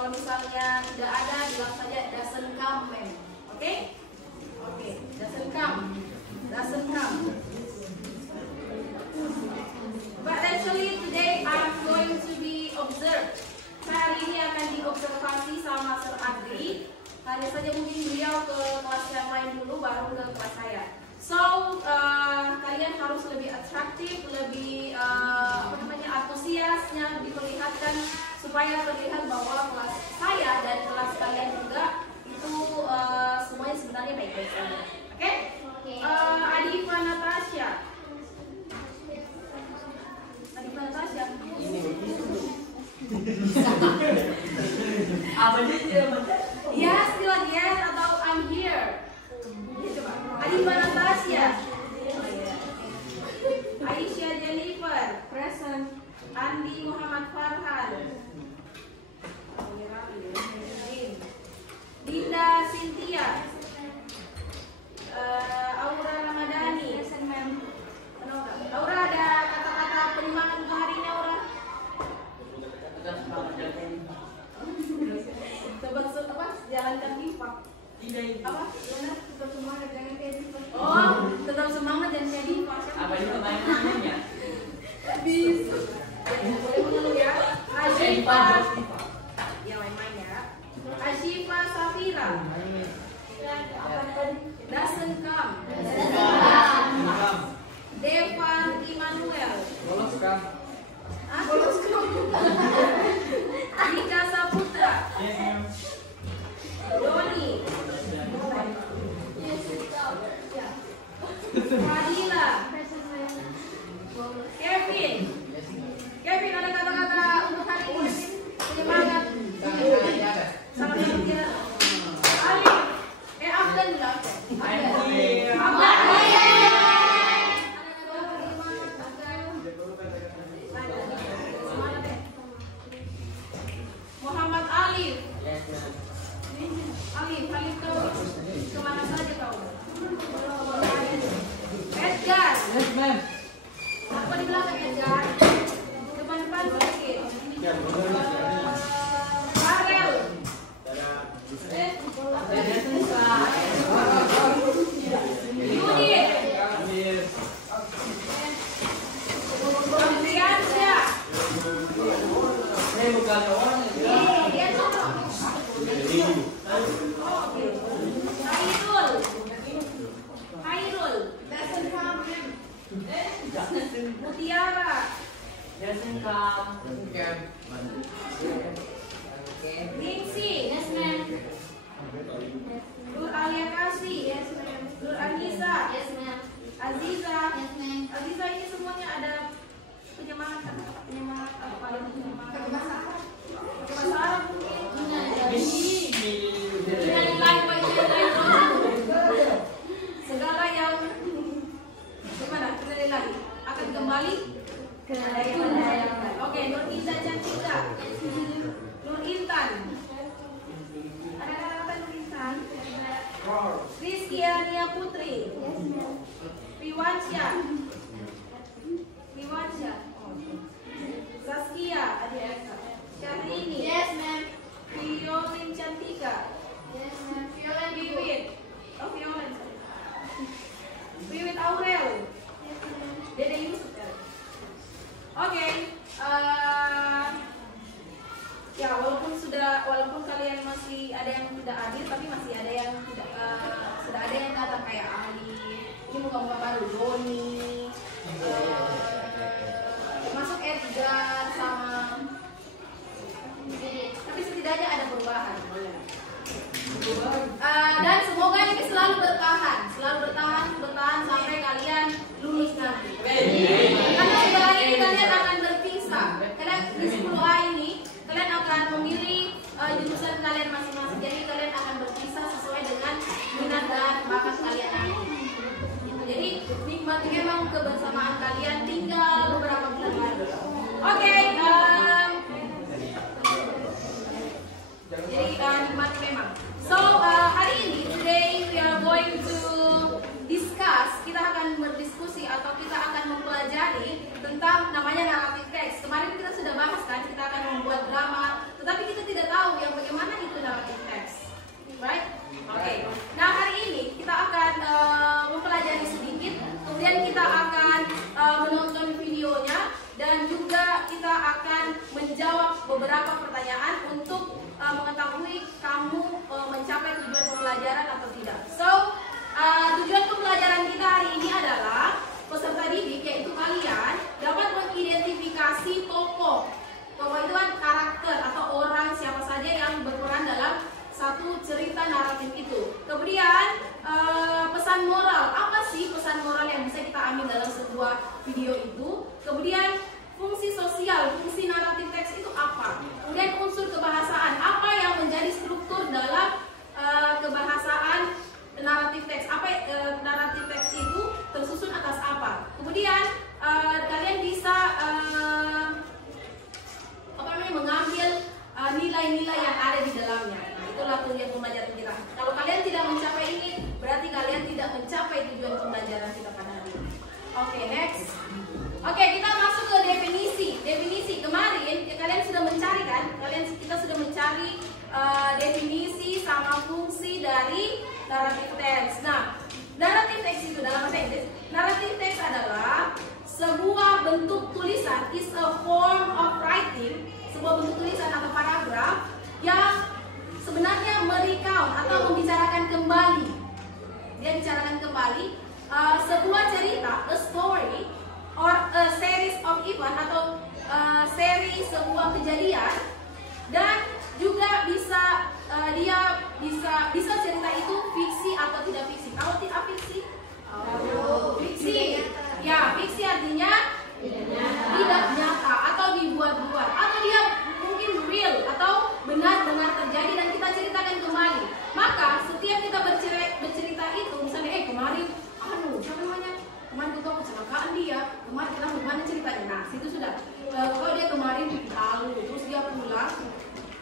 Kalau misalnya tidak ada, bilang saja doesn't come, ma'am. Oke? Oke, doesn't come. Doesn't come. But actually today I'm going to be observed. Saya hari ini akan diobservasi sama Sir Adri. Hanya saja mungkin beliau ke kelas yang lain dulu, baru ke kelas saya. So kalian harus lebih atraktif, lebih antusiasnya diperlihatkan supaya terlihat bahwa kelas saya dan kelas kalian juga itu semuanya sebenarnya baik-baik saja. Oke? Adifa Natasha. Adifa Natasha. Apa dia? Yes, still yes atau I'm here. Coba. Adifa Natasha. Aisyah Jennifer, present. Andi Muhammad Farhan. Dinda Cynthia. Aura Ramadhani. Aura, ada kata-kata penyemangat untuk hari ini, Aura? Coba jalankan infak. Apa? Gimana? Tetap semangat jangan kayak infak. Oh, tetap semangat jangan kayak infak. Apa itu mainannya? Bisa. Boleh mengeluh ya. Ashifa. Ya main-main ya. Ashifa Safira. Doesn't come. Devan Immanuel. Bolos kam. Bolos kam. Dika Saputra. Doni. Fadila. Kevin. Kevin, ada kata-kata untuk hari ini? Penyemangat. Salam dia. Ali. Afdan bilang. Muhammad Alif. Alif kau kemana saja kau? Edgar. Yes, ma'am. Apa di belakang Edgar? Depan sedikit. Farel. Yudit. Amriansya. Saya bukan orang yang Dia contoh. Hairul. Mutiara. doesn't come. Ningsi. Yes, ma'am. Nur Alia Kasih. Yes, ma'am. Nur Anissa. Yes, ma'am. Aziza. Yes, ma'am. Aziza, ini semuanya ada penyemangat apa paling penyemangat? Bahasa Arab mungkin. Segala yang gimana? Kita lagi akan kembali ke Oke, Nur Intan Cantika. Nur Intan. Ada kata-kata Nur Intan? Rizky Ania Putri. Riwansya. Saskia Adiasa. Syahrini. Yes, ma'am. Violin Cantika. Yes, ma'am. Violen Wiwit. Oh, Violen. Wiwit Aurel. Yes, ma'am. Dede Yusuf. Oke. Ya, walaupun kalian masih ada yang tidak hadir, tapi masih ada yang tidak sudah ada yang datang kayak Ali. Ini muka-muka baru, Doni. Termasuk Edgar sama. Tapi setidaknya ada perubahan. Dan semoga ini selalu bertahan sampai kalian lulus nanti. Karena setelah ini kalian akan berpisah. Karena di 10A ini kalian akan memilih jurusan kalian masing-masing. Jadi kalian akan berpisah sesuai dengan minat dan bakat kalian nanti. Jadi nikmati memang kebersamaan kalian tinggal beberapa bulan lagi. Oke. Jadi nikmati memang. So hari ini today we are going to discuss. Kita akan berdiskusi atau kita akan mempelajari tentang namanya narrative text. Kemarin kita sudah bahas kan, kita akan membuat drama, tetapi kita tidak tahu yang menjawab beberapa pertanyaan untuk mengetahui kamu mencapai tujuan pembelajaran atau tidak. So, tujuan pembelajaran kita hari ini adalah peserta didik, yaitu kalian dapat mengidentifikasi tokoh. Tokoh itu kan karakter atau orang siapa saja yang berperan dalam satu cerita naratif itu. Kemudian pesan moral, apa sih pesan moral yang bisa kita ambil dalam sebuah video itu? Kemudian fungsi sosial, fungsi naratif teks itu apa? Kemudian unsur kebahasaan, apa yang menjadi struktur dalam kebahasaan naratif teks? Apa naratif teks itu tersusun atas apa? Kemudian kalian bisa mengambil nilai-nilai yang ada di dalamnya. Nah, itulah tujuan pembelajaran kita. Kalau kalian tidak mencapai ini, berarti kalian tidak mencapai tujuan pembelajaran kita pada hari ini. Oke, next. Oke, kita masuk ke definisi. Definisi kemarin kalian sudah mencari kan? Kita sudah mencari definisi sama fungsi dari naratif teks. Nah, naratif teks itu dalam bahasa Inggris, naratif teks adalah sebuah bentuk tulisan, is a form of writing, sebuah bentuk tulisan atau paragraf yang sebenarnya merecount atau membicarakan kembali. Dia bicarakan kembali sebuah cerita, a story or a series of event atau seri sebuah kejadian, dan juga bisa bisa cerita itu fiksi atau tidak fiksi. Kalau tidak fiksi, fiksi. Ya, fiksi artinya tidak nyata atau dibuat-buat, atau dia mungkin real atau benar-benar terjadi dan kita ceritakan kembali. Maka setiap kita bercerita itu, misalnya kemarin siapa namanya? Kemarin kita kecelakaan dia, kemarin kita bagaimana ceritanya? Nah, situ sudah. Kalau dia kemarin lalu, terus dia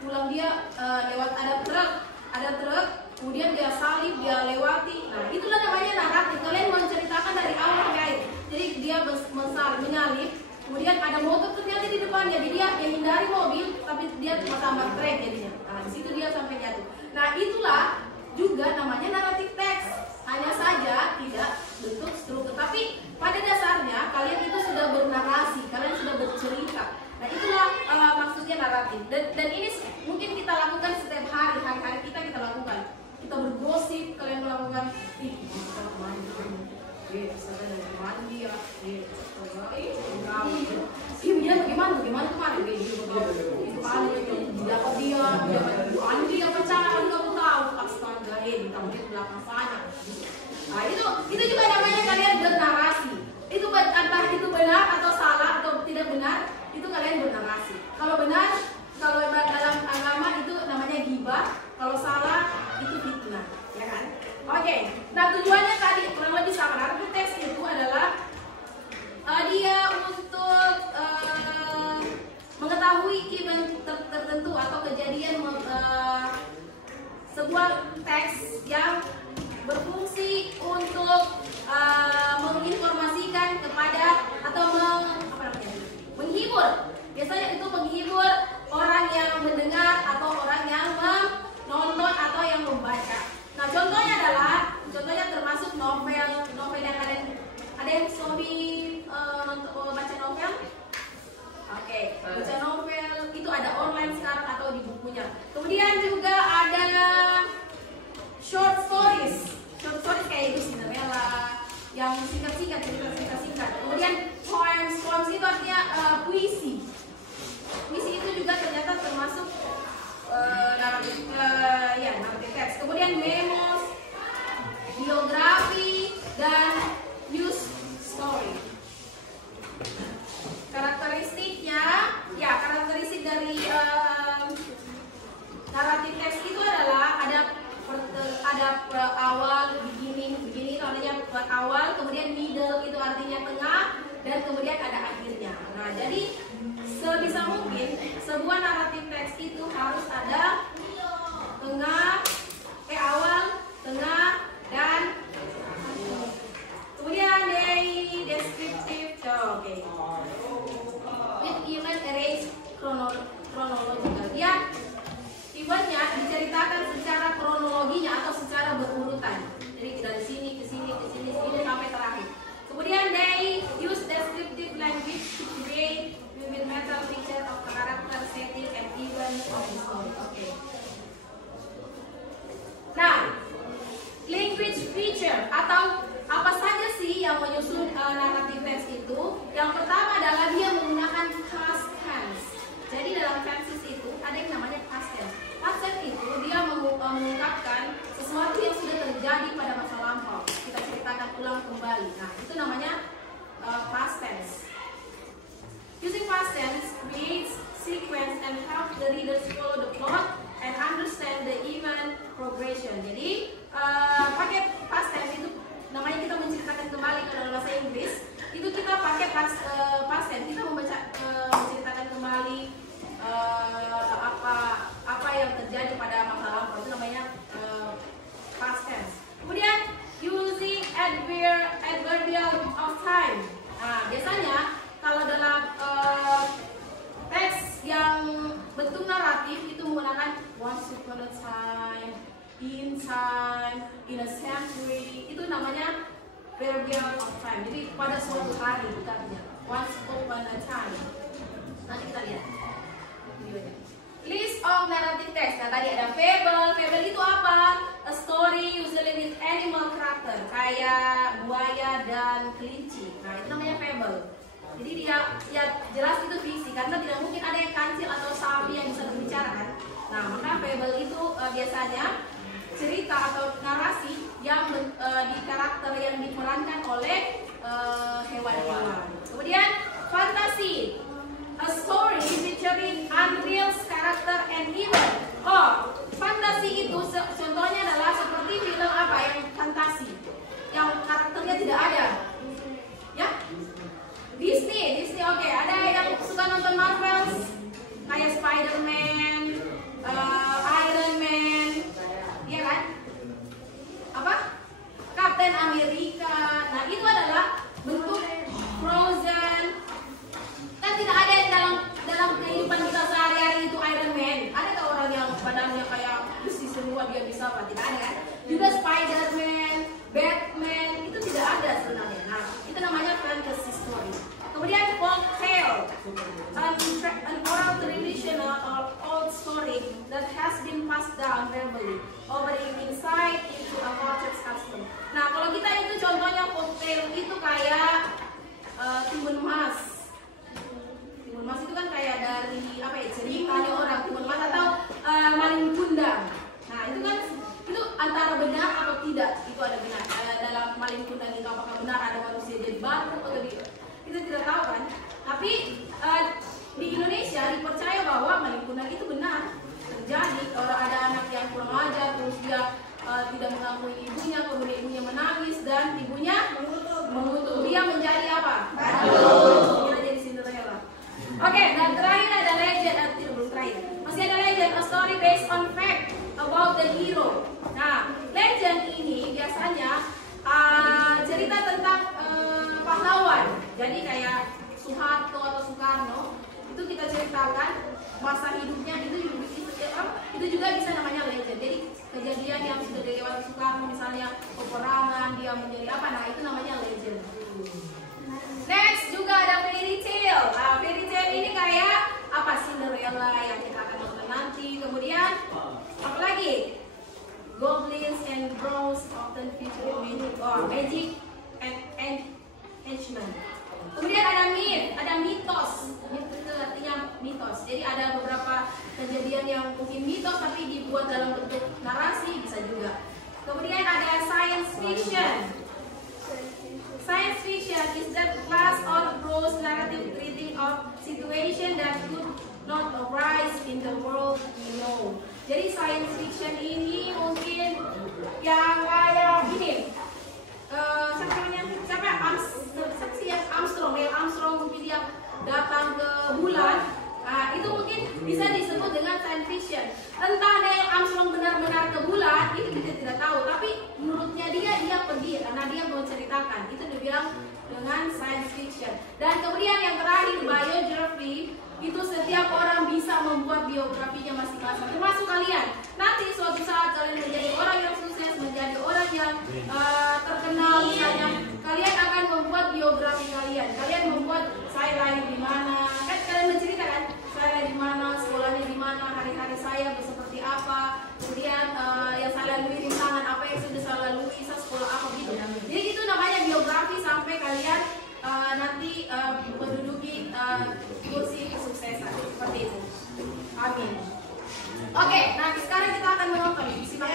pulang dia lewat ada truk, kemudian dia salib, dia lewati. Nah, itulah namanya naratif. Kalian menceritakan dari awal sampai akhir. Jadi dia menyalip, kemudian ada motor ternyata di depannya, jadi dia hindari mobil, tapi dia cuma tambah trek jadinya. Nah, di situ dia sampai jatuh. Nah, itulah juga namanya naratif teks. Hanya saja tidak bentuk struktur, tapi pada dasarnya kalian itu sudah bernarasi, kalian sudah bercerita. Nah, itulah maksudnya naratif. Dan ini mungkin kita lakukan setiap hari-hari kita lakukan. Kita bergosip, kalian melakukan kita kemarin dia bagaimana kemarin dia pacaran kamu tahu, astaga, kamu di belakang sana. Nah, itu juga namanya kalian bernarasi. Itu entah itu benar atau salah atau tidak benar, itu kalian bernarasi. Kalau benar, kalau dalam agama itu namanya ghibah, kalau salah itu fitnah, ya kan? Oke. Nah, tujuannya tadi kurang lebih sama. Naratif teks itu adalah dia untuk mengetahui event tertentu atau kejadian sebuah teks yang berfungsi untuk menginformasikan kepada atau menghibur. Biasanya itu menghibur orang yang mendengar atau orang yang menonton atau yang membaca. Nah, contohnya termasuk novel yang ada yang suami baca novel. Oke, baca novel itu ada online sekarang atau di bukunya. Kemudian juga ada short stories kayak itu Cinderella, yang singkat-singkat, cerita singkat-singkat. Kemudian poems itu artinya puisi. Puisi itu juga ternyata termasuk naratif teks. Kemudian memos, biografi, dan news story. Karakteristik dari naratif teks itu adalah ada awal, beginning itu artinya awal, kemudian middle itu artinya tengah, dan kemudian ada akhirnya. Nah, jadi sebisa mungkin sebuah naratif teks itu harus ada awal, tengah, dan kemudian dari descriptive. With event arranged chronological. Dia eventnya diceritakan secara kronologinya atau secara berurutan. Jadi dari sini ke sini sampai terakhir. Kemudian they use descriptive language to create vivid mental picture of character, mengungkapkan sesuatu yang sudah terjadi pada masa lampau. Kita ceritakan ulang kembali. Nah, itu namanya past tense. Using past tense creates sequence and help the readers follow the plot and understand the event progression. Jadi pakai past tense itu namanya kita menceritakan kembali ke dalam bahasa Inggris. Itu kita pakai past tense. Kita menceritakan kembali apa yang terjadi pada masa lampau. Itu namanya past tense. Kemudian using adverbial of time. Nah, biasanya kalau dalam teks yang bentuk naratif itu menggunakan once upon a time, in a century. Itu namanya adverbial of time. Jadi pada suatu hari bukannya once upon a time. Nanti kita lihat videonya. List of narrative text. Nah, tadi ada fable. Fable itu apa? A story usually with animal character, kayak buaya dan kelinci. Nah, itu namanya fable. Jadi dia ya jelas itu fiksi karena tidak mungkin ada yang kancil atau sapi yang bisa berbicara kan. Nah, maka fable itu biasanya cerita atau narasi yang di karakter yang diperankan oleh hewan-hewan. Kemudian fantasi. A story featuring unreal character and event. Oh, fantasi itu contohnya adalah seperti film apa yang fantasi, yang karakternya tidak ada. Ya, Disney, oke. Ada yang suka nonton Marvel, kayak Spider-Man, Iron Man, iya kan? Apa? Captain America. Nah, itu adalah bentuk Frozen. Kan tidak ada yang dalam kehidupan kita sehari-hari itu Iron Man. Ada tak orang yang badannya kayak besi semua dia bisa apa? Tidak ada kan? Juga Spider-Man, Batman itu tidak ada sebenarnya. Nah, itu namanya fantasy story. Kemudian folk tale, an oral tradition or old story that has been passed down verbally over insight into a culture's custom. Nah, kalau kita itu contohnya folk tale itu kayak Timun Mas. Timun Mas itu kan kayak dari apa ya, ceritanya orang Timun Mas atau Malin Kundang. Nah, itu kan itu antara benar atau tidak. Itu ada benar dalam Malin Kundang itu, apakah benar ada manusia jadi batu atau tidak, kita tidak tahu kan. Tapi di Indonesia dipercaya bahwa Malin Kundang itu benar terjadi. Kalau ada anak yang kurang ajar terus dia tidak mengakui ibunya, kemudian ibunya menangis dan ibunya mengutuk dia menjadi apa? Batu. Kita jadi Cinderella. Oke, dan terakhir ada legend. Belum terakhir. Masih ada legend, a story based on fact about the hero. Nah, legend ini biasanya cerita tentang pahlawan. Jadi kayak Soeharto atau Soekarno itu kita ceritakan masa hidupnya, itu juga bisa namanya legend. Jadi kejadian yang sudah dilewati Soekarno, misalnya peperangan dia menjadi apa, nah itu namanya legend. Next juga ada fairy tale. Fairy tale ini kayak apa? Cinderella yang kita akan nonton nanti. Kemudian apa lagi? Goblins and ghosts often feature magic and enchantment. Kemudian ada myth, ada mitos. Myth itu artinya mitos. Jadi ada beberapa kejadian yang mungkin mitos tapi dibuat dalam bentuk narasi, bisa juga. Kemudian ada science fiction. Science fiction is that class or prose narrative treating of situation that could not arise in the world we know. Jadi science fiction ini mungkin yang kayak ini. Armstrong, Neil Armstrong mungkin dia datang ke bulan. Itu mungkin bisa disebut dengan science fiction. Entah Neil Armstrong benar-benar ke bulan, itu kita tidak tahu. Tapi menurutnya dia pergi karena dia mau ceritakan. Itu dibilang dengan science fiction. Dan kemudian yang terakhir, biography. Itu setiap orang bisa membuat biografinya masing-masing, termasuk kalian. Nanti suatu saat kalian menjadi orang yang sukses, menjadi orang yang terkenal misalnya, kalian akan membuat biografi kalian. Kalian membuat saya lahir di mana, kan kalian menceritakan saya lahir di mana, sekolahnya di mana, hari-hari saya seperti apa, kemudian yang saya lalui, rintangan apa yang sudah saya lalui, saya sekolah apa gitu. Jadi itu namanya biografi sampai kalian nanti menduduki kursi kesuksesan seperti itu. Amin. Oke, nah sekarang kita akan menonton. Simak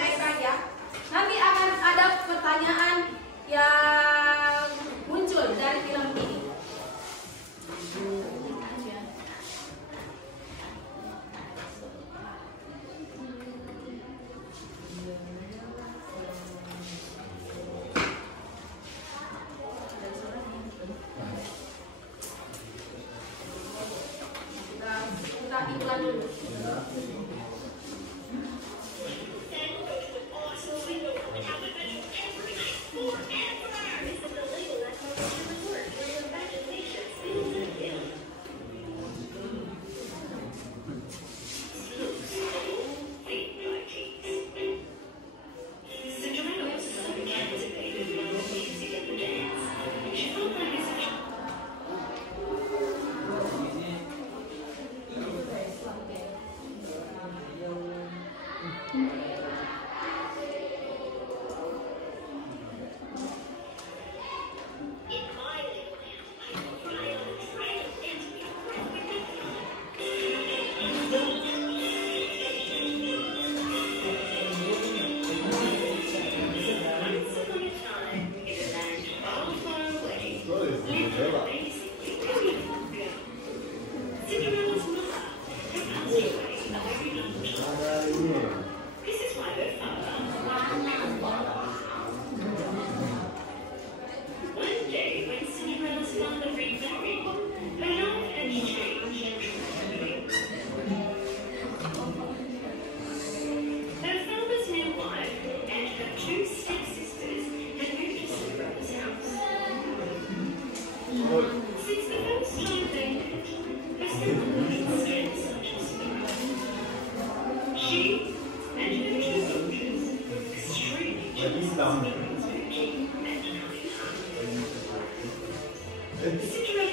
Cinderella's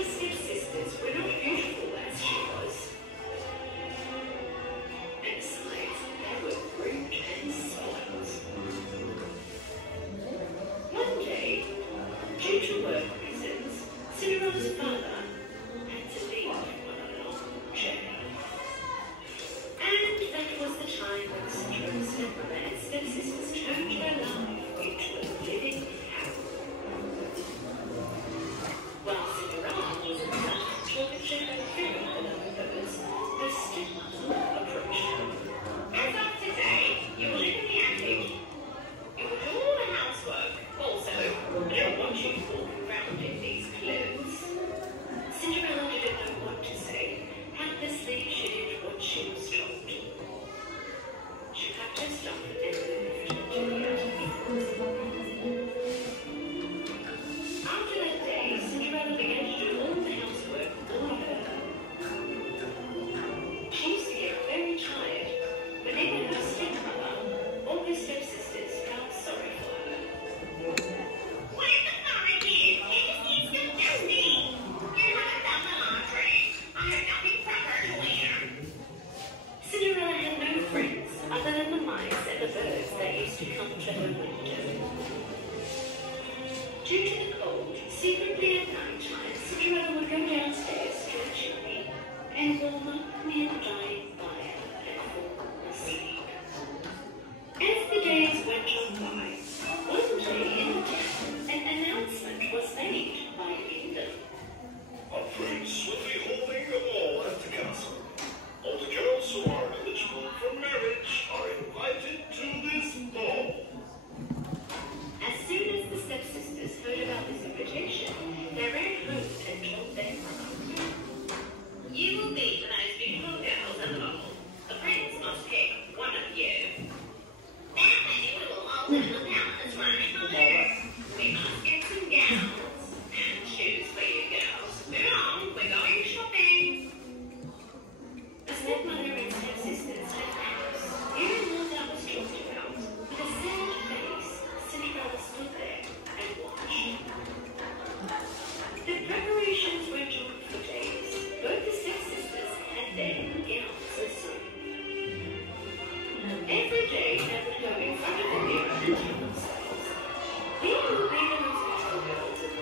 stepsisters were not beautiful as she was. And besides, they were rude and spoiled. One day, due to work reasons, Cinderella's father had to leave on a long journey. And that was the time when Cinderella's stepmother and stepsisters turned her life into a living hell. While Cinderella was in town talking to her very beloved birds, her stepmother approached her. As of today, you will live in the attic. You will do all the housework. Also, I don't want you walking around in these clothes. Cinderella didn't know what to say. Helplessly, she did what she was told. She packed her stuff and moved to the attic. After that day, Cinderella began to do all the housework all of her. She used to get very tired. Whenever her stepmother or her stepsisters felt sorry for her. Where's the sorry kid? He just needs some toasty. You haven't done the laundry. I have nothing for her to wear. Cinderella had no friends other than the mice and the birds that used to come to her window. Due to the cold, secretly at night time, Cinderella would go downstairs to the chimney and warm up near the dying fire and fall asleep. As the days went on by, one day in the town, an announcement was made by Kingdom. A prince will be holding a ball at the castle. All the girls who are eligible for marriage are invited to this ball. As soon as the stepsisters heard about this invitation, they ran home and told their mother. You will be the most beautiful girls at the ball. The prince must pick one of you. That many we will all live in the palace, right, Mother? We must get some gowns and shoes for you girls. Move on, we're going shopping. The stepmother and stepsisters left the house, hearing all that was talked about. With a sad face, Cinderella stood there and watched. The preparations went on for days. Both the stepsisters had their new gowns as sewn. Every day they would go in front of the mirror and tell themselves, "We will be the most beautiful girls in the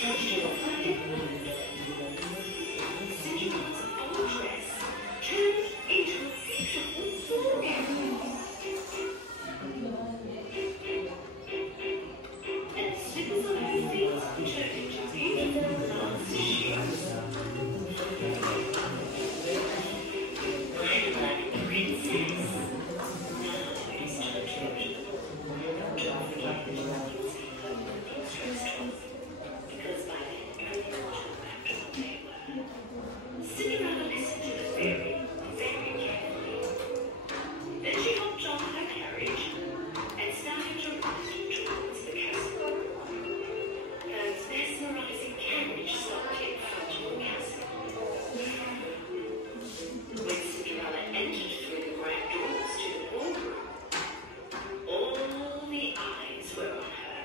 touched her private part. Cinderella's old dress turned into a beautiful ball gown. And slippers on her feet turned into beautiful glass shoes. My black princess. Now it's time to go to the ball. Don't forget that you have to see her clothes dressed off, because by then everything will turn back to what they were. Cinderella listened to the fairy very carefully. Then she hopped on her carriage and started to ride towards the castle. Her mesmerizing carriage stopped in front of the castle. When Cinderella entered through the grand doors to the ballroom, all the eyes were on her.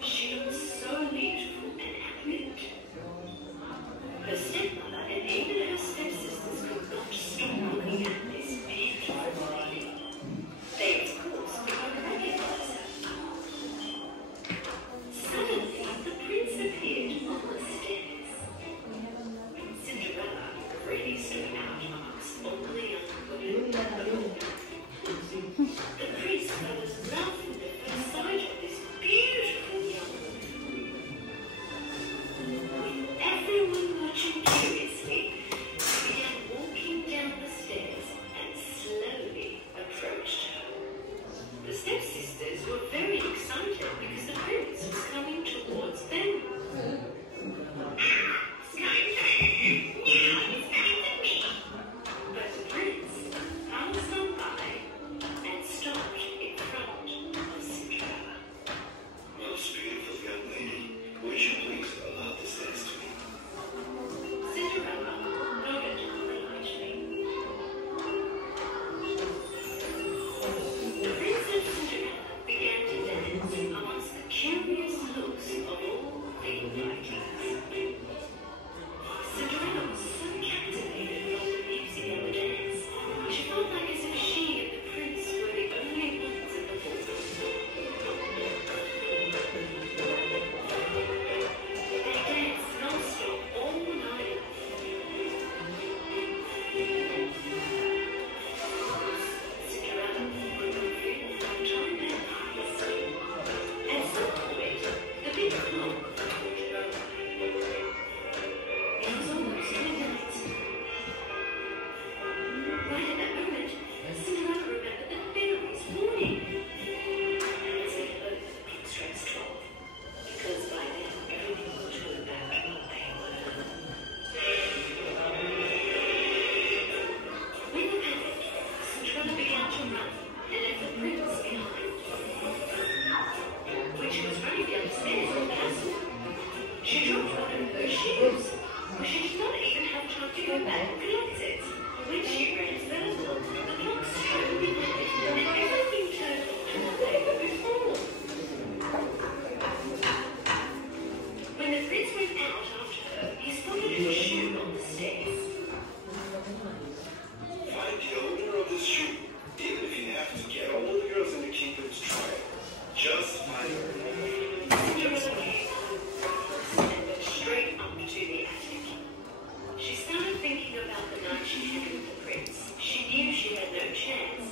She looked so beautiful and elegant. Her stepmother and even her stepsisters could not stop looking at this beautiful lady. They, of course, could not recognize her. Suddenly, the prince appeared on the stairs. Cinderella really stood out amongst all the young women in the room. The prince fell in love with the first sight of this beautiful young woman. With everyone watching curiously, he began walking down the stairs and slowly approached her. The stepsisters were very excited because the prince was coming towards them. But the prince passed on by and stopped in front of Cinderella. Most beautiful young lady, would you please allow this dance to me? Cinderella nodded politely. The prince and Cinderella began to dance amongst the curious looks of all the invitees. Cinderella was so captivated by the music and the dance, she felt like as if she and the prince were the only ones in the ballroom. They danced non-stop all night. Cinderella could not feel from time their eyes. At some point, the big clock would go by. It was almost midnight. Right at that moment, Cinderella remembered the fairy's warning. And said hello to the clock strikes 12, because by then everything will turn back to what they were. When the panic, Cinderella began to run and left the prince behind. When she was running down the stairs of the castle, she dropped one of her shoes. She did not even have time to go back and collect it. When she ran further, the clock struck midnight and everything turned to what they were before. When the prince went out after her, he spotted her shoe on the stairs. Find the owner of this shoe, even if you have to get all the girls in the kingdom to try it. Just find her. Cinderella came up and went straight up to the attic. She started thinking about the night she had with the prince. She knew she had no chance,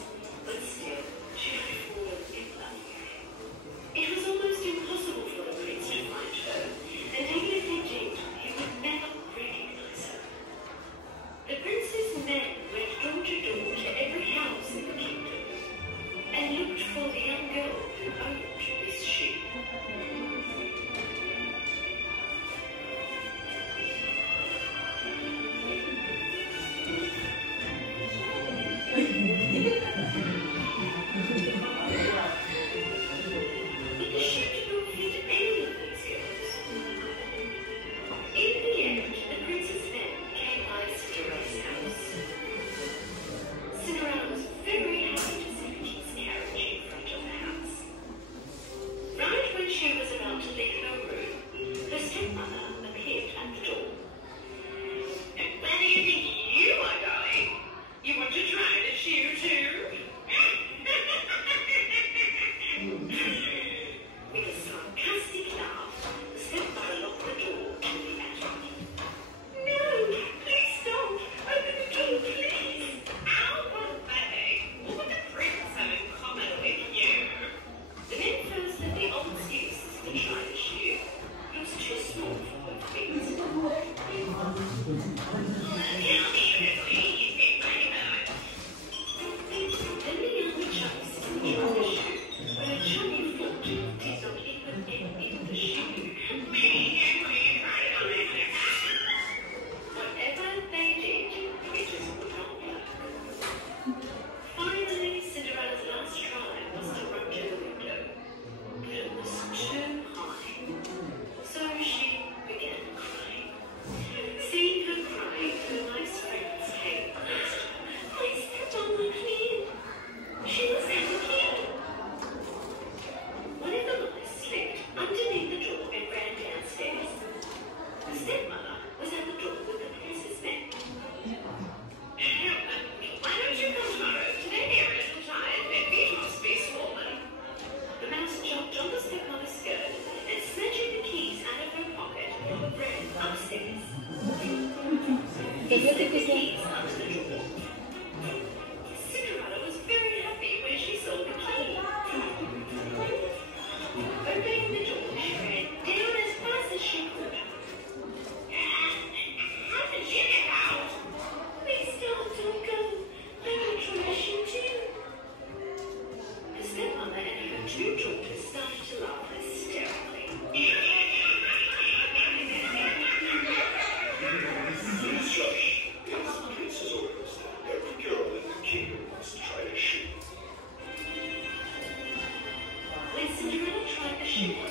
short.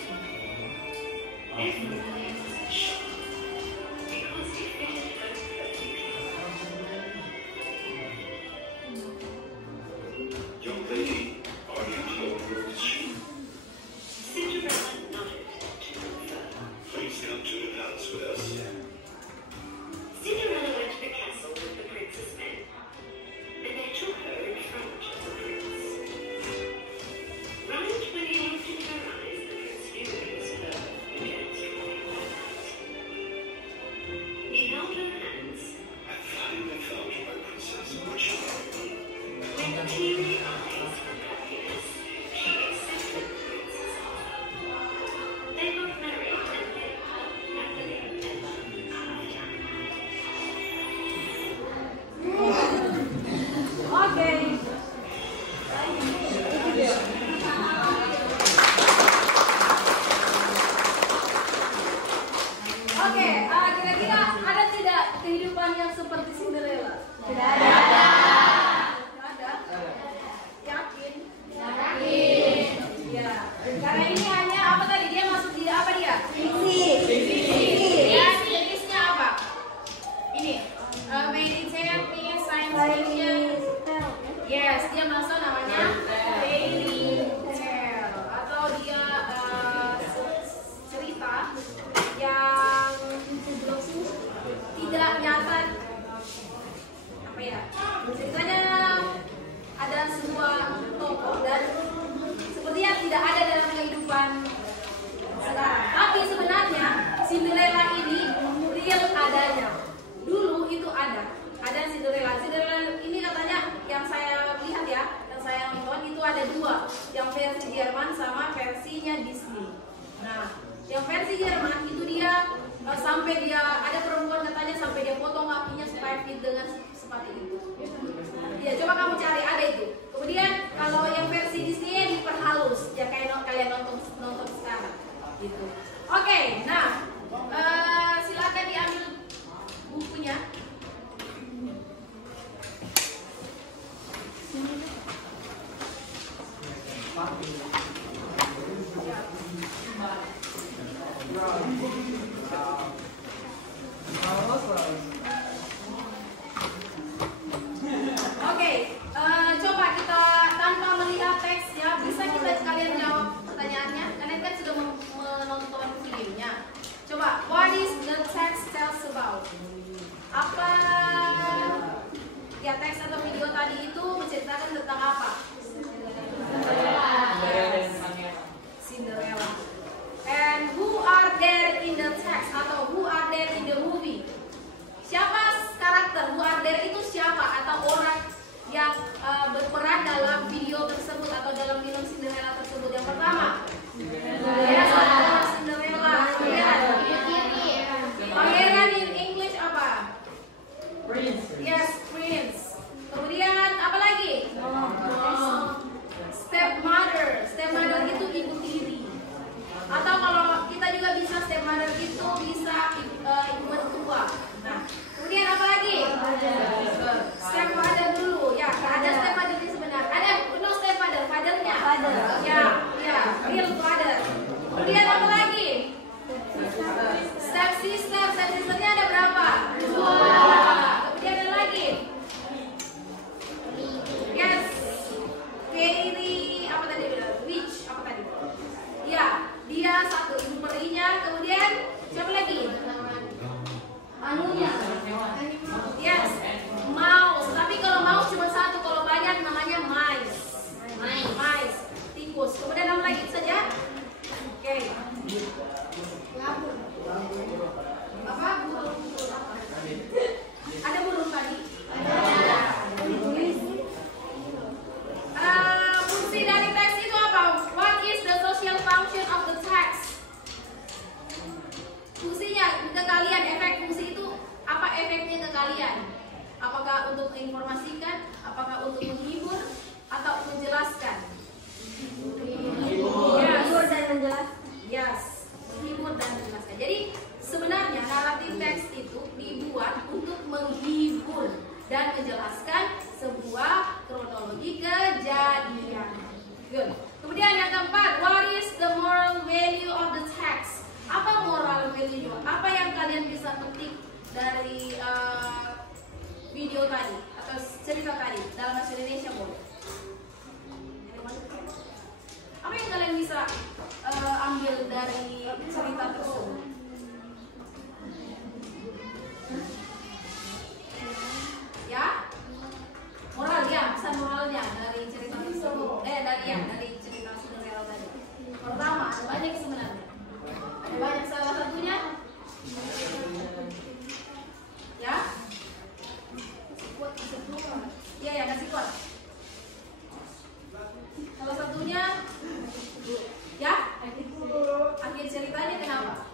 Everyone is short because it fitted her perfectly. Young lady, are you the owner of this shoe? Cinderella nodded to confirm. Please come to the palace with us. Cinderella went to the castle with the prince's men, and they took her in front of the prince. Right when he looked in her eyes, the prince knew it was her who danced for him that night. He held her hands. I finally found you, my princess. What you are. With teary eyes from happiness, she accepted the prince's offer. They got married and lived happily ever after. Oke. Oke, kira-kira ada tidak kehidupan yang seperti Cinderella? Tidak ada. Ada? Yakin? Yakin. Ya, karena ini hanya apa tadi? Dia masuk di apa dia? Fiksi. Ya, jenisnya apa? Ini. Fairy tale, science fiction. Yes, dia masuk namanya fairy tale atau dia cerita yang tidak nyata. Apa ya? Ceritanya ada sebuah tokoh dan sepertinya tidak ada dalam kehidupan sekarang. Tapi sebenarnya Cinderella ini real adanya. Dulu itu ada Cinderella. Cinderella ini katanya yang saya lihat ya, yang saya nonton itu ada dua, yang versi Jerman sama versinya Disney. Nah, yang versi Jerman itu dia sampai dia ada perempuan katanya sampai dia potong kakinya supaya fit dengan seperti itu. Ya, coba kamu cari ada itu. Kemudian kalau yang versi Disney diperhalus, ya kayak kalian nonton sekarang, gitu. Oke, nah silakan diambil bukunya. Oke, coba kita tanpa melihat teksnya bisa kita sekalian jawab pertanyaannya. Kalian kan sudah menonton videonya. Coba, what is the text tells about? Apa ya teks atau video tadi itu menceritakan tentang apa? Cinderella. And who are there in the text atau who are there in the movie? Siapa karakter? Who are there itu siapa atau orang yang berperan dalam video tersebut atau dalam film Cinderella tersebut? Yang pertama, ya Cinderella. Pangeran in English apa? Prince. Yes, prince. Kemudian apa lagi? Stepmother. Stepmother itu ibu tiri. Atau kalau kita juga bisa stepmother itu bisa ibu mertua. Nah, kemudian apa lagi? Stepfather dulu. Ya, ada stepfather di sebenarnya. Ada no stepfather, fathernya. Ya, real father. Kemudian apa lagi? Stepsister. Stepsisternya ada berapa? 2. Kemudian ada lagi? Yes. Fairy apa tadi? Witch apa tadi? Ya, dia satu ibu perinya. Kemudian siapa lagi? Anunya. Yes, mouse. Tapi kalau mouse cuma satu, kalau banyak namanya mice. Mice, tikus. Kemudian apa lagi saja? Oke. Apa? Burung. Ada burung tadi? Fungsi dari teks itu apa? What is the social function of the text? Fungsinya ke kalian, efek fungsi itu apa efeknya ke kalian? Apakah untuk menginformasikan, apakah untuk menghibur, atau menjelaskan? Menghibur dan menjelaskan. Yes, menghibur dan menjelaskan. Jadi sebenarnya naratif teks itu dibuat untuk menghibur dan menjelaskan sebuah kronologi kejadian. Good. Kemudian yang keempat, what is the moral value dari video tadi atau cerita tadi dalam bahasa Indonesia boleh. Apa yang kalian bisa ambil dari cerita tersebut? Ya, moralnya, pesan moralnya dari cerita tersebut. Dari cerita Cinderella tadi. Pertama, ada banyak sebenarnya. Ada banyak, salah satunya. Ya, ya kasih kuat. Salah satunya, ya, akhir ceritanya kenapa?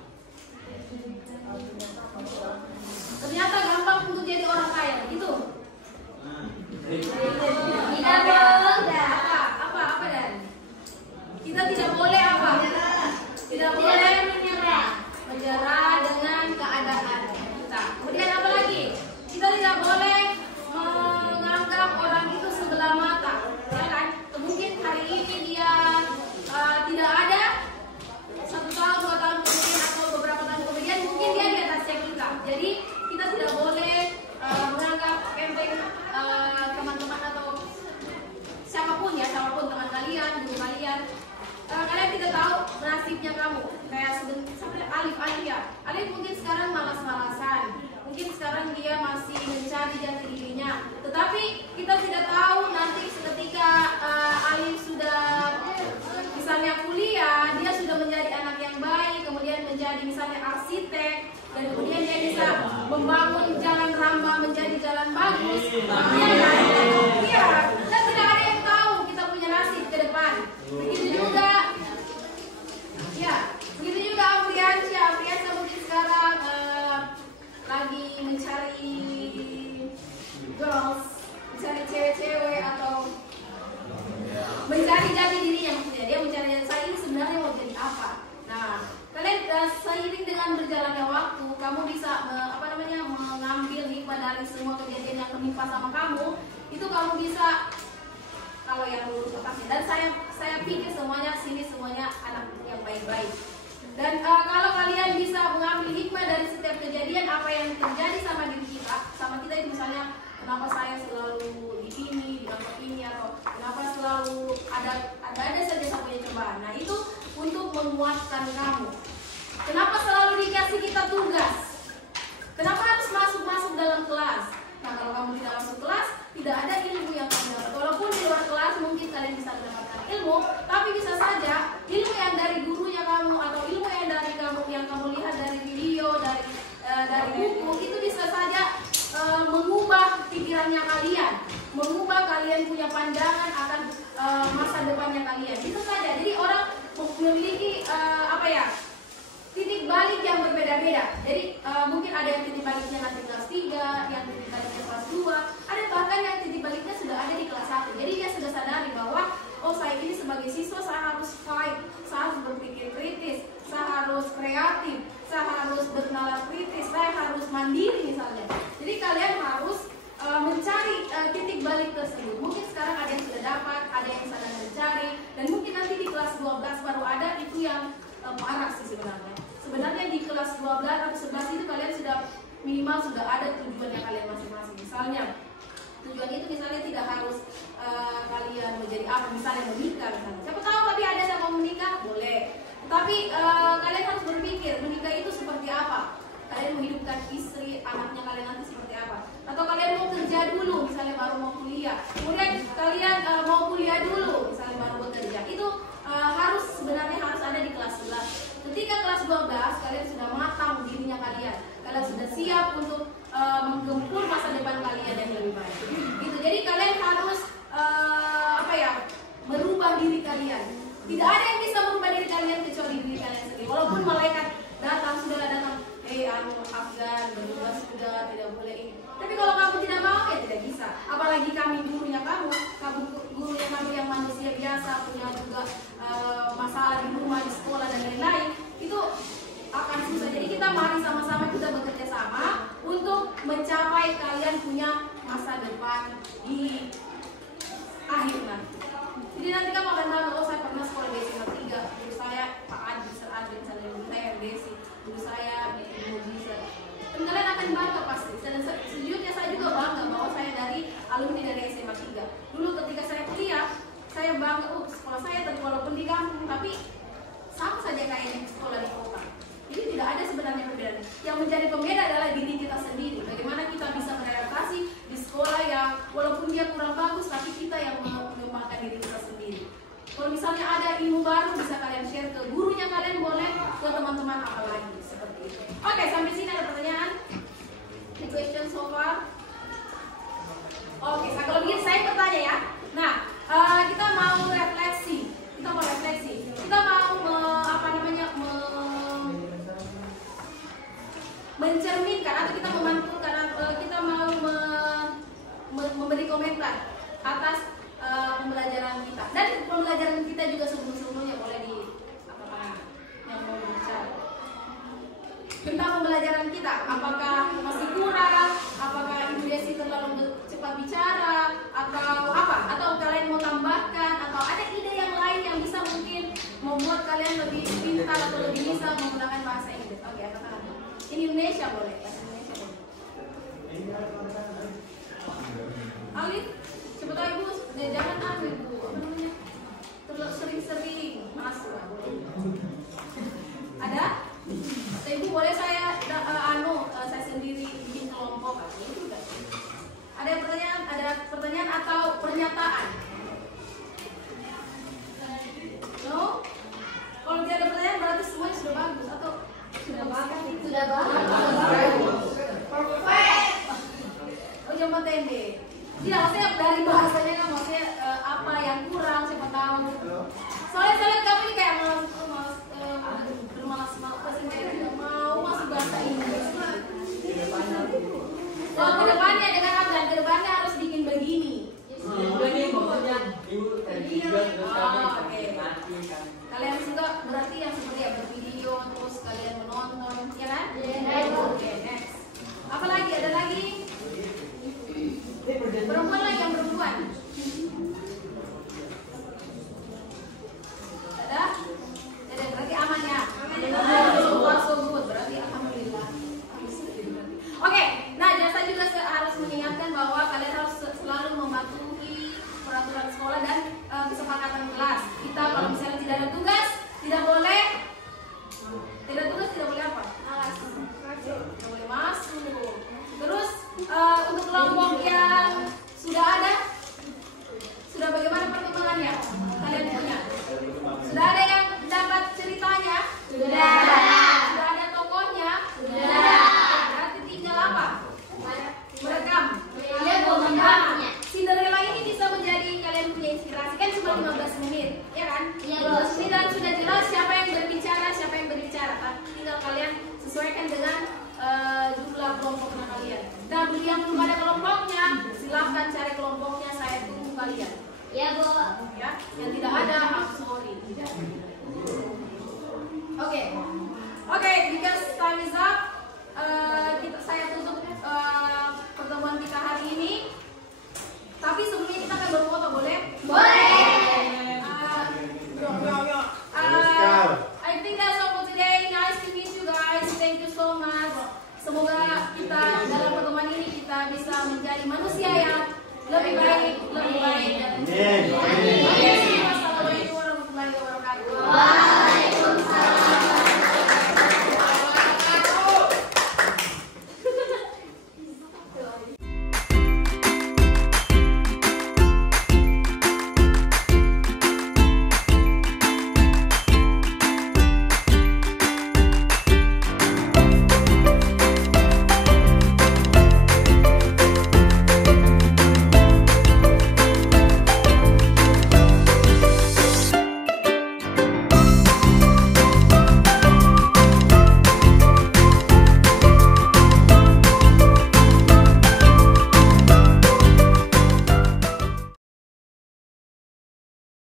Ternyata gampang untuk jadi orang kaya, gitu. Tidak boleh. Apa dan? Kita tidak boleh apa? Tidak boleh menyerah dengan keadaan kita. Kemudian apa lagi? Kita tidak boleh menganggap orang itu sebelah mata, ya kan? Mungkin hari ini dia tidak ada, 1 tahun, 2 tahun kemudian atau beberapa tahun kemudian mungkin dia di atasnya kita. Jadi kita tidak boleh menganggap enteng teman-teman atau siapapun teman kalian, guru kalian. Kalian tidak tahu nasibnya kamu. Kayak sampai Alif ya. Alif mungkin sekarang malas-malasan. Mungkin sekarang dia masih mencari jati dirinya. Tetapi kita tidak tahu nanti ketika Alif sudah misalnya kuliah, dia sudah menjadi anak yang baik, kemudian menjadi misalnya arsitek, dan kemudian dia bisa membangun jalan Rambah menjadi jalan bagus. Iya, dan tidak ada yang tahu kita punya nasib ke depan. Begitu juga Afriansyah mungkin sekarang lagi mencari girls, mencari cewek-cewek atau mencari jati dirinya, maksudnya dia mencari saya ini sebenarnya mau jadi apa. Nah, kalian seiring dengan berjalannya waktu, kamu bisa mengambil hikmah dari semua kejadian yang menimpa sama kamu. Itu kamu bisa, kalau yang lulus pasti. Dan saya pikir semuanya anak yang baik-baik. Dan kalau kalian bisa mengambil hikmah dari setiap kejadian apa yang terjadi sama diri kita, sama kita itu misalnya kenapa saya selalu di tempat ini, atau kenapa selalu ada saja saya punya cobaan. Nah, itu untuk menguatkan kamu. Kenapa selalu dikasih kita tugas? Kenapa harus masuk dalam kelas? Nah, kalau kamu tidak masuk kelas, tidak ada ilmu yang kamu dapat. Walaupun di luar kelas mungkin kalian bisa mendapatkan ilmu, tapi bisa saja ilmu yang dari gurunya kamu atau ilmu yang dari kamu yang kamu lihat dari video, dari buku, itu bisa saja mengubah pikirannya kalian, mengubah kalian punya pandangan akan masa depannya kalian. Bisa saja. Jadi orang memiliki titik balik yang berbeda-beda. Jadi mungkin ada yang titik baliknya nanti kelas 3, yang titik baliknya kelas 2, ada bahkan yang titik baliknya sudah ada di kelas 1. Jadi dia sudah sadari bahwa saya ini sebagai siswa saya harus fight, saya harus berpikir kritis, saya harus kreatif, saya harus bernalar kritis, saya harus mandiri misalnya. Jadi kalian harus mencari titik balik tersebut. Mungkin sekarang ada yang sudah dapat, ada yang sedang mencari, dan mungkin nanti di kelas 12 baru ada. Itu yang parah sih sebenarnya. Sebenarnya di kelas 12 atau 11 itu kalian sudah minimal sudah ada tujuannya kalian masing-masing. Misalnya tujuan itu misalnya tidak harus kalian menjadi apa, misalnya menikah misalnya. Siapa tahu tapi ada yang mau menikah, boleh. Tapi kalian harus berpikir menikah itu seperti apa. Kalian menghidupkan istri, anaknya kalian nanti seperti apa. Atau kalian mau kerja dulu, misalnya baru mau kuliah. Kemudian kalian mau kuliah dulu, misalnya baru bekerja. Itu sebenarnya harus ada di kelas 11. Ketika kelas 12 kalian sudah matang dirinya kalian. Kalian sudah siap untuk menggempur masa depan kalian yang lebih baik. Gitu. Jadi kalian harus merubah diri kalian. Tidak ada yang bisa merubah diri kalian kecuali diri kalian sendiri. Walaupun malaikat sudah datang, Afgan, berubah sudah, tidak boleh ini. Tapi kalau kamu tidak mau, ya tidak bisa. Apalagi kami gurunya kamu gurunya kamu yang manusia biasa, punya juga masalah di rumah, di sekolah dan lain-lain, itu akan susah. Jadi kita mari sama-sama kita bekerja sama untuk mencapai kalian punya masa depan di akhir nanti. Jadi nanti kamu akan tahu, saya pernah sekolah di SMA 3, guru saya Pak Adi, Mr. Adi, misalnya guru saya Desi, guru saya Ibu Bisa. Dan kalian akan bangga yang menjadi pembeda adalah diri kita sendiri. Bagaimana kita bisa beradaptasi di sekolah yang walaupun dia kurang bagus, tapi kita yang mengembangkan diri kita sendiri. Kalau misalnya ada ilmu baru, bisa kalian share ke gurunya kalian, boleh ke teman-teman apa lagi seperti itu. Oke, sampai sini ada pertanyaan? Any question so far? Oke, kalau begitu saya bertanya ya. Nah, kita mau refleksi. Kita mau mencerminkan atau kita memantulkan atau kita mau memberi komentar atas pembelajaran kita. Dan pembelajaran kita juga sebelum-sebelumnya boleh di yang mau berbicara tentang pembelajaran kita. Apakah masih kurang? Apakah Ibu Desi terlalu cepat bicara? Atau apa? Atau kalian mau tambahkan? Atau ada ide yang lain yang bisa mungkin membuat kalian lebih pintar atau lebih bisa menggunakan bahasa Inggris? Oke, katakan. In Indonesia boleh, bahasa Indonesia boleh. Alif, coba tahu Ibu, jangan Ibu, apa namanya? Terlalu sering-sering masuk. Ada? Ibu boleh saya saya sendiri bikin kelompok aja juga. Ada pertanyaan atau pernyataan? No? Kalau tidak ada pertanyaan berarti semuanya sudah bagus atau sudah bagus? Sudah bagus. Perfect. Oh, jangan tende. Tidak, maksudnya dari bahasanya kan maksudnya apa yang kurang siapa tahu. Soalnya kamu ini kayak malas mau masuk bahasa Inggris. Kalau kedepannya dengan abdan kedepannya harus bikin begini. Ini maksudnya ibu Oke. Kalian suka berarti yang seperti ya bervideo terus kalian menonton, ya kan? Oke, next. Apa lagi? Ada lagi? Perempuan lagi yang perempuan. Ada? Ada berarti aman ya? So good. Berarti alhamdulillah. Oke, nah saya juga harus mengingatkan bahwa kalian harus selalu mematuhi peraturan sekolah dan kesepakatan kelas. Kita kalau misalnya tidak ada tugas, tidak boleh apa? Tidak boleh masuk. Terus untuk kelompok yang sudah ada, sudah bagaimana perkembangannya? Kalian punya? Sudah ada yang dapat ceritanya? Sudah. Sudah ada tokohnya? Sudah. Berarti tinggal apa? Merekam. Cinderella ini bisa menjadi kalian punya inspirasi kan cuma 15 menit, ya kan? 15 menit dan sudah jelas siapa yang berbicara. Tinggal kalian sesuaikan dengan jumlah kelompoknya kalian. Dan bagi yang belum ada kelompoknya, silahkan cari kelompoknya. Saya tunggu kalian. Ya Bu. Ya, yang tidak ada, I'm sorry. Oke, because time is up. Saya tutup pertemuan kita hari ini. Tapi sebelumnya kita akan berfoto, boleh? Boleh. I think that's all for today. Nice to meet you guys. Thank you so much. Semoga kita dalam pertemuan ini kita bisa menjadi manusia yang lebih baik. Amin.